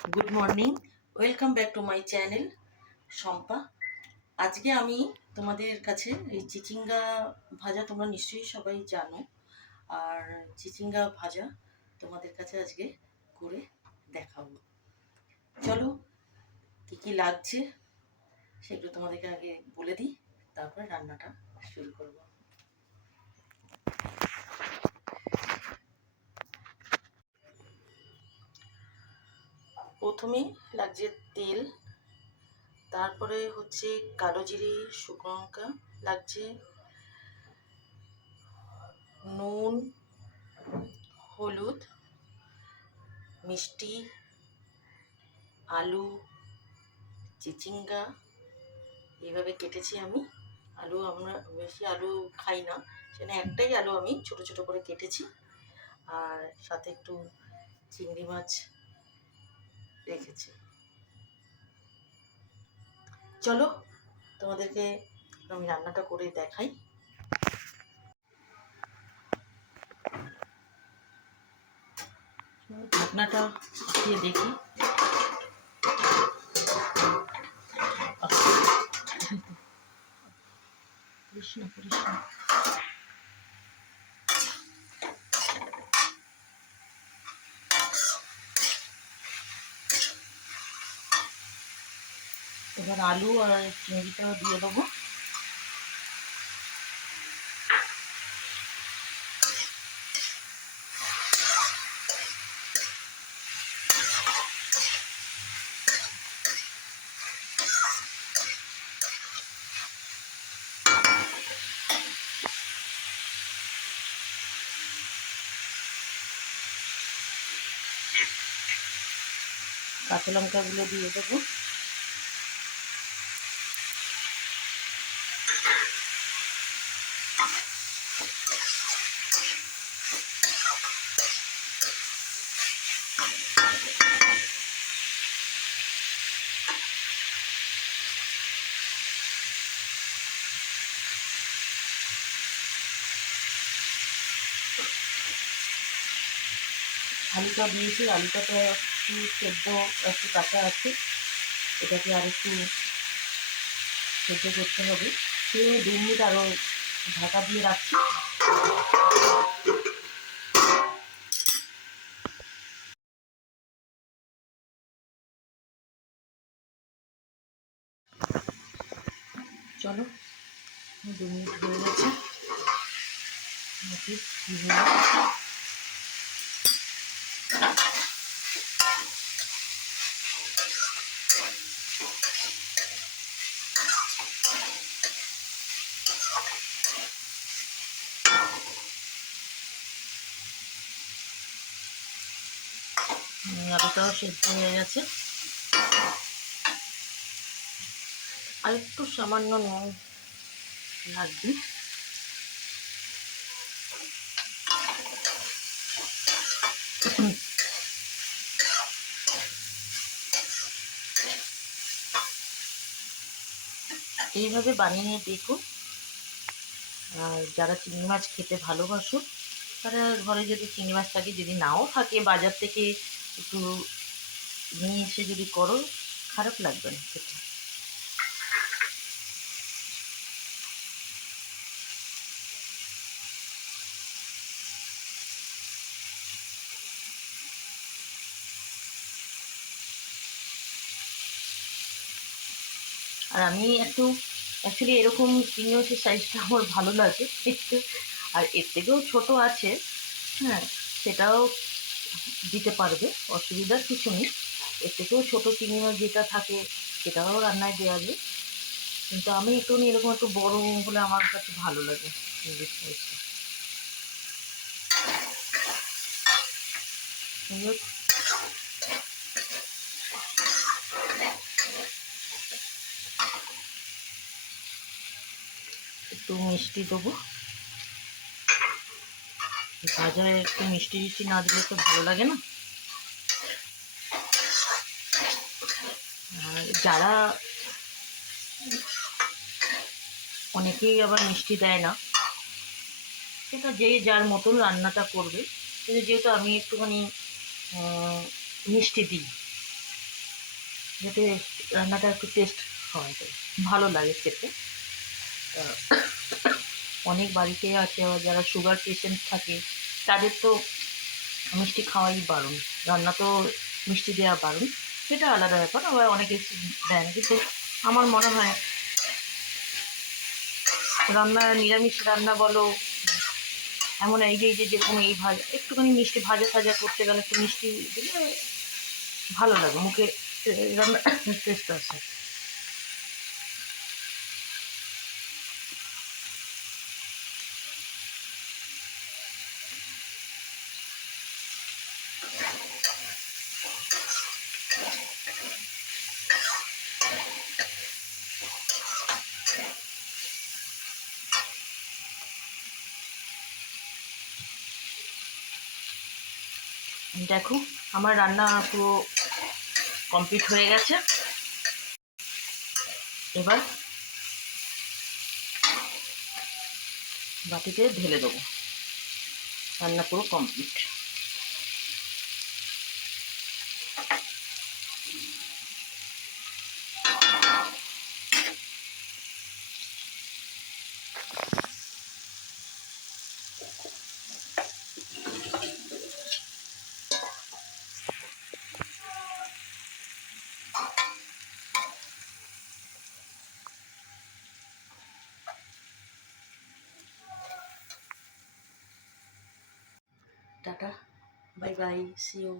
Good morning, welcome back to my channel Shampa. আজকে আমি তোমাদের কাছে এই চিচিঙ্গা ভাজা, তোমরা নিশ্চয়ই সবাই জানো, আর চিচিঙ্গা ভাজা তোমাদের কাছে আজকে করে দেখাবো। চলো, কী কী লাগছে সেগুলো তোমাদেরকে আগে বলে দিই, তারপরে রান্নাটা শুরু করব। প্রথমে লাগছে তেল, তারপরে হচ্ছে কালো জিরে, শুকনো লঙ্কা লাগছে, নুন, হলুদ, মিষ্টি, আলু, চিচিঙ্গা এইভাবে কেটেছি আমি। আলু আমরা বেশি আলু খাই না, সেখানে একটাই আলু আমি ছোট ছোট করে কেটেছি, আর সাথে একটু চিংড়ি মাছ রেখেছি। চলো তোমাদেরকে আমি রান্নাটা করে দেখাই। ঢাকনাটা দিয়ে দেখি। কৃষ্ণ কৃষ্ণ। এবার আলু আর চিংড়িটাও দিয়ে দেবো। কাঁচা লঙ্কাগুলো দিয়ে দেবো। আলুটা দিয়েছি, আলুটা তো একটু সেদ্ধ, একটু কাঁচা আছে, এটাকে আর একটু সেদ্ধ করতে হবে। সে 2 মিনিট আরও ঢাকা দিয়ে রাখছি। চলো, 2 মিনিট হয়ে গেছে। আলুটাও সেদ্ধ হয়ে গেছে। আর একটু সামান্য নুন লাগবে। এইভাবে বানিয়ে দেখো। আর যারা চিংড়ি মাছ খেতে ভালোবাসো তারা ঘরে যদি চিংড়ি মাছ থাকে, যদি নাও থাকে বাজার থেকে একটু নিয়ে এসে যদি করো, খারাপ লাগবে না খেতে। আর আমি একটু অ্যাকচুয়ালি এরকম চিংড়ি মাছের সাইজটা আমার ভালো লাগে একটু, আর এর থেকেও ছোটো আছে, হ্যাঁ, সেটাও দিতে পারবে, অসুবিধার কিছু নেই। এর থেকেও ছোটো চিংড়ি মাছ যেটা থাকে সেটাও রান্নায় দেওয়া যায়, কিন্তু আমি একটু এরকম একটু বড় হলে আমার কাছে ভালো লাগে চিংড়ির সাইজটা। একটু মিষ্টি দেবো, ভাজায় একটু মিষ্টি মিষ্টি না দিলে তো ভালো লাগে না। আর যারা অনেকেই আবার মিষ্টি দেয় না, সেটা যে যার মতন রান্নাটা করবে, কিন্তু যেহেতু আমি একটুখানি মিষ্টি দিই, যাতে রান্নাটা একটু টেস্ট হয়, ভালো লাগে খেতে। অনেক বাড়িতে আছে যারা সুগার পেশেন্ট থাকে, তাদের তো মিষ্টি খাওয়াই বারণ, রান্না তো মিষ্টি দেওয়া বারণ, সেটা আলাদা ব্যাপার। আবার অনেকে দেন, কিন্তু আমার মনে হয় রান্না, নিরামিষ রান্না বলো, এমন এই যে যেরকম এই ভাজা, একটুখানি মিষ্টি ভাজা টাজা করতে গেলে একটু মিষ্টি দিলে ভালো লাগে, মুখে রান্না টেস্ট আসে। দেখো আমার রান্না পুরো কমপ্লিট হয়ে গেছে। এবার বাটিতে ঢেলে দেবো, রান্না পুরো complete. Tata, bye bye, see you.